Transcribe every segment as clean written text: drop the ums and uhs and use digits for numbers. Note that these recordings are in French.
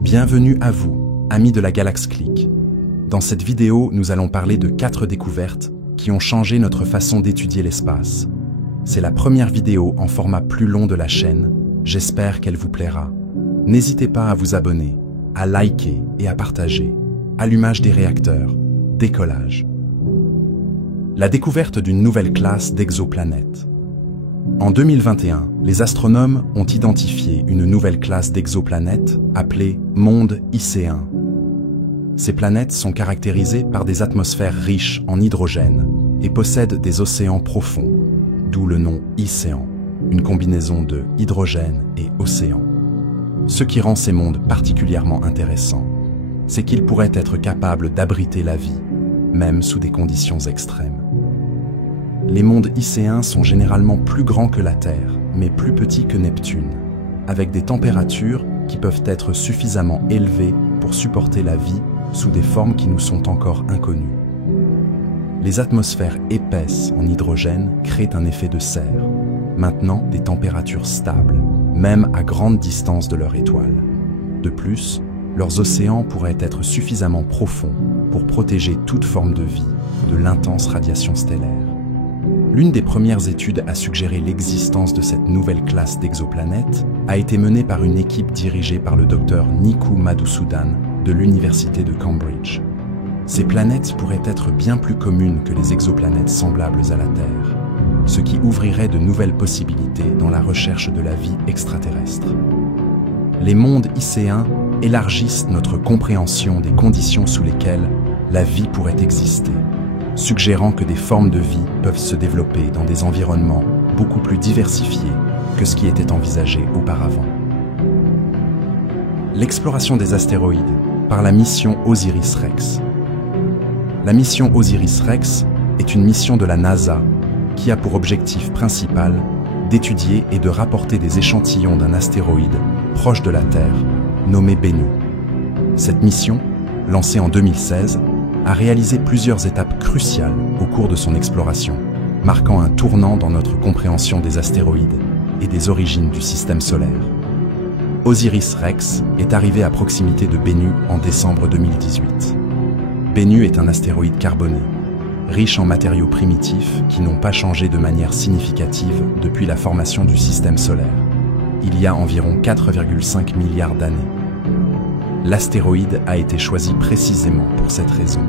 Bienvenue à vous, amis de la Galaxy Click. Dans cette vidéo, nous allons parler de 4 découvertes qui ont changé notre façon d'étudier l'espace. C'est la première vidéo en format plus long de la chaîne, j'espère qu'elle vous plaira. N'hésitez pas à vous abonner, à liker et à partager. Allumage des réacteurs, décollage. La découverte d'une nouvelle classe d'exoplanètes. En 2021, les astronomes ont identifié une nouvelle classe d'exoplanètes appelée monde icéen. Ces planètes sont caractérisées par des atmosphères riches en hydrogène et possèdent des océans profonds, d'où le nom icéan, une combinaison de hydrogène et océan. Ce qui rend ces mondes particulièrement intéressants, c'est qu'ils pourraient être capables d'abriter la vie, même sous des conditions extrêmes. Les mondes icéens sont généralement plus grands que la Terre, mais plus petits que Neptune, avec des températures qui peuvent être suffisamment élevées pour supporter la vie sous des formes qui nous sont encore inconnues. Les atmosphères épaisses en hydrogène créent un effet de serre, maintenant des températures stables, même à grande distance de leur étoile. De plus, leurs océans pourraient être suffisamment profonds pour protéger toute forme de vie de l'intense radiation stellaire. L'une des premières études à suggérer l'existence de cette nouvelle classe d'exoplanètes a été menée par une équipe dirigée par le docteur Niku Madhusoodan de l'Université de Cambridge. Ces planètes pourraient être bien plus communes que les exoplanètes semblables à la Terre, ce qui ouvrirait de nouvelles possibilités dans la recherche de la vie extraterrestre. Les mondes icéens élargissent notre compréhension des conditions sous lesquelles la vie pourrait exister, suggérant que des formes de vie peuvent se développer dans des environnements beaucoup plus diversifiés que ce qui était envisagé auparavant. L'exploration des astéroïdes par la mission OSIRIS-REx. La mission OSIRIS-REx est une mission de la NASA qui a pour objectif principal d'étudier et de rapporter des échantillons d'un astéroïde proche de la Terre, nommé Bennu. Cette mission, lancée en 2016, a réalisé plusieurs étapes cruciales au cours de son exploration, marquant un tournant dans notre compréhension des astéroïdes et des origines du système solaire. OSIRIS-REx est arrivé à proximité de Bennu en décembre 2018. Bennu est un astéroïde carboné, riche en matériaux primitifs qui n'ont pas changé de manière significative depuis la formation du système solaire, il y a environ 4,5 milliards d'années. L'astéroïde a été choisi précisément pour cette raison,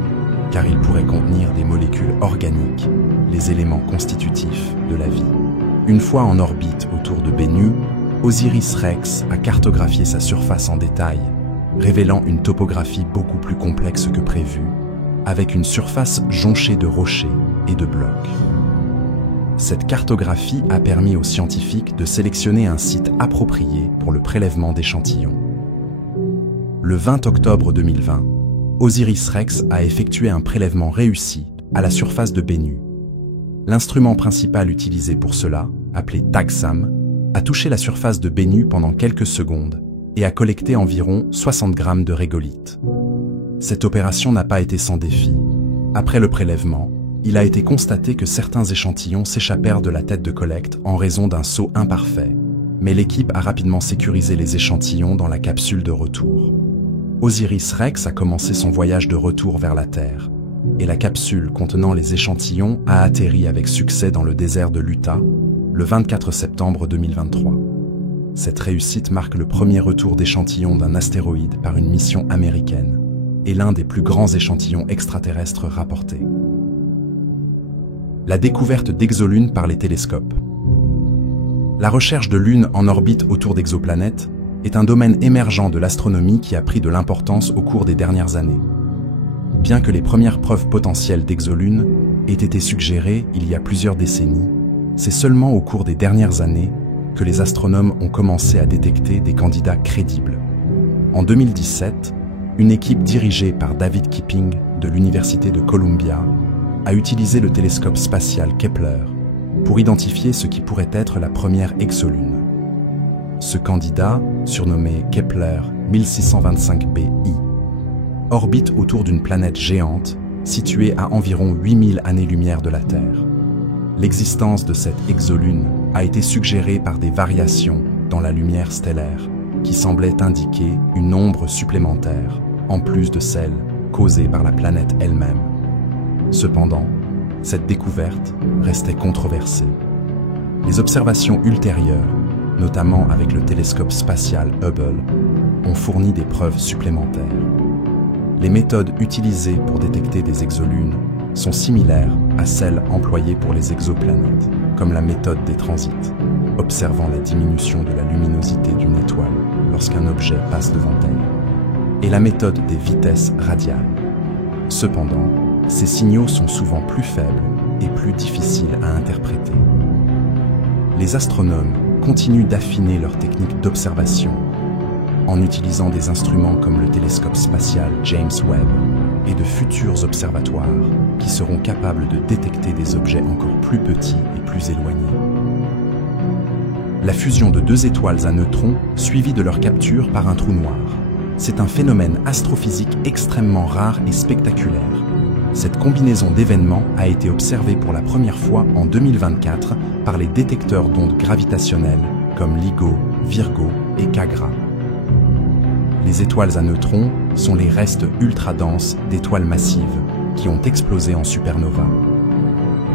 car il pourrait contenir des molécules organiques, les éléments constitutifs de la vie. Une fois en orbite autour de Bennu, OSIRIS-REx a cartographié sa surface en détail, révélant une topographie beaucoup plus complexe que prévu, avec une surface jonchée de rochers et de blocs. Cette cartographie a permis aux scientifiques de sélectionner un site approprié pour le prélèvement d'échantillons. Le 20 octobre 2020, OSIRIS-REx a effectué un prélèvement réussi à la surface de Bennu. L'instrument principal utilisé pour cela, appelé TAGSAM, a touché la surface de Bennu pendant quelques secondes et a collecté environ 60 grammes de régolithe. Cette opération n'a pas été sans défi. Après le prélèvement, il a été constaté que certains échantillons s'échappèrent de la tête de collecte en raison d'un saut imparfait, mais l'équipe a rapidement sécurisé les échantillons dans la capsule de retour. OSIRIS-REx a commencé son voyage de retour vers la Terre, et la capsule contenant les échantillons a atterri avec succès dans le désert de l'Utah le 24 septembre 2023. Cette réussite marque le premier retour d'échantillons d'un astéroïde par une mission américaine, et l'un des plus grands échantillons extraterrestres rapportés. La découverte d'exolunes par les télescopes. La recherche de lunes en orbite autour d'exoplanètes est un domaine émergent de l'astronomie qui a pris de l'importance au cours des dernières années. Bien que les premières preuves potentielles d'exolunes aient été suggérées il y a plusieurs décennies, c'est seulement au cours des dernières années que les astronomes ont commencé à détecter des candidats crédibles. En 2017, une équipe dirigée par David Kipping de l'Université de Columbia a utilisé le télescope spatial Kepler pour identifier ce qui pourrait être la première exolune. Ce candidat, surnommé Kepler 1625b I, orbite autour d'une planète géante située à environ 8000 années-lumière de la Terre. L'existence de cette exolune a été suggérée par des variations dans la lumière stellaire, qui semblait indiquer une ombre supplémentaire, en plus de celle causée par la planète elle-même. Cependant, cette découverte restait controversée. Les observations ultérieures, notamment avec le télescope spatial Hubble, ont fourni des preuves supplémentaires. Les méthodes utilisées pour détecter des exolunes sont similaires à celles employées pour les exoplanètes, comme la méthode des transits, observant la diminution de la luminosité d'une étoile lorsqu'un objet passe devant elle, et la méthode des vitesses radiales. Cependant, ces signaux sont souvent plus faibles et plus difficiles à interpréter. Les astronomes continuent d'affiner leurs techniques d'observation en utilisant des instruments comme le télescope spatial James Webb et de futurs observatoires qui seront capables de détecter des objets encore plus petits et plus éloignés. La fusion de deux étoiles à neutrons suivie de leur capture par un trou noir. C'est un phénomène astrophysique extrêmement rare et spectaculaire. Cette combinaison d'événements a été observée pour la première fois en 2024 par les détecteurs d'ondes gravitationnelles comme LIGO, Virgo et CaGRA. Les étoiles à neutrons sont les restes ultra-denses d'étoiles massives qui ont explosé en supernova.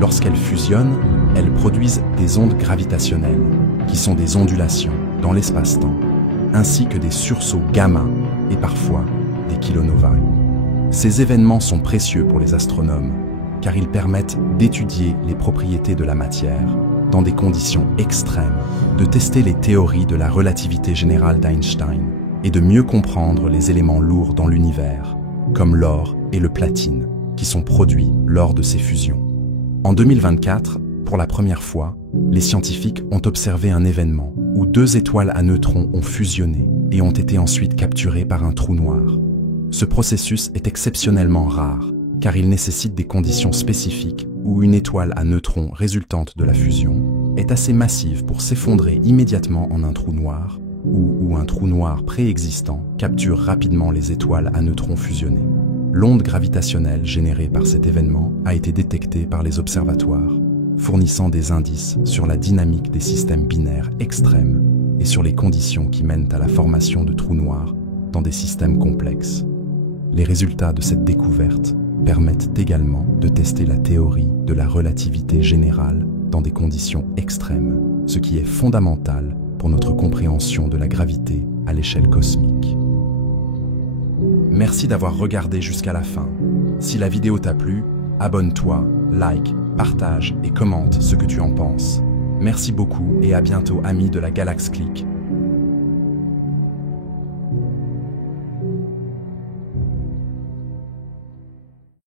Lorsqu'elles fusionnent, elles produisent des ondes gravitationnelles, qui sont des ondulations dans l'espace-temps, ainsi que des sursauts gamma et parfois des kilonovae. Ces événements sont précieux pour les astronomes, car ils permettent d'étudier les propriétés de la matière dans des conditions extrêmes, de tester les théories de la relativité générale d'Einstein et de mieux comprendre les éléments lourds dans l'univers, comme l'or et le platine, qui sont produits lors de ces fusions. En 2024, pour la première fois, les scientifiques ont observé un événement où deux étoiles à neutrons ont fusionné et ont été ensuite capturées par un trou noir. Ce processus est exceptionnellement rare, car il nécessite des conditions spécifiques où une étoile à neutrons résultante de la fusion est assez massive pour s'effondrer immédiatement en un trou noir, ou où un trou noir préexistant capture rapidement les étoiles à neutrons fusionnés. L'onde gravitationnelle générée par cet événement a été détectée par les observatoires, fournissant des indices sur la dynamique des systèmes binaires extrêmes et sur les conditions qui mènent à la formation de trous noirs dans des systèmes complexes. Les résultats de cette découverte permettent également de tester la théorie de la relativité générale dans des conditions extrêmes, ce qui est fondamental pour notre compréhension de la gravité à l'échelle cosmique. Merci d'avoir regardé jusqu'à la fin. Si la vidéo t'a plu, abonne-toi, like, partage et commente ce que tu en penses. Merci beaucoup et à bientôt amis de la Galaxy Click.